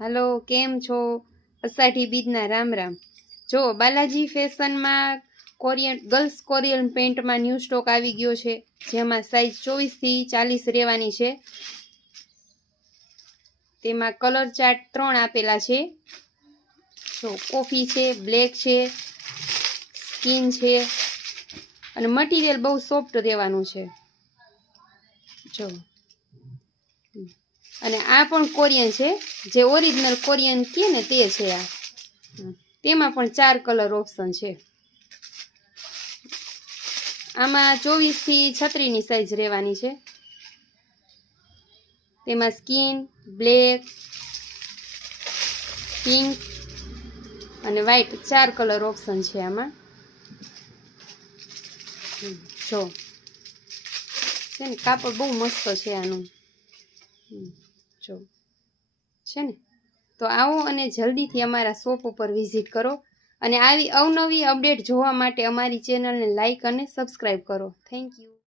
Hello केम छो अषाढ़ी बीजना राम राम। जो Balaji fashion में कोरियन गर्ल्स कोरियन पेंट में न्यू स्टॉक आवी गयो छे, जेमां साइज 24 थी 40 रहेवानी छे। तेमां कलर चार्ट 3 आपेला छे। जो कॉफी छे, ब्लेक छे, स्किन छे अने मटीरियल बहु सॉफ्ट रहेवानुं छे। जो अने आ पण कोरियन छे, जे ओरिजिनल कोरियन कहे ने ते छे। आ तेमां पण 4 कलर ऑप्शन छे। आमां 24 थी 36 नी साइज रहेवानी छे। तेमां स्किन, ब्लेक, पिंक अने व्हाइट 4 कलर ऑप्शन छे। आमां जो छे ने कापड़ बहु मस्त छे आनुं। जो छे ने तो आओ अने जल्दी थी अमारा शॉप पर विजिट करो अने आवी अवनवी अपडेट जोवा माटे अमारी चेनल ने लाइक अने सब्सक्राइब करो। Thank you.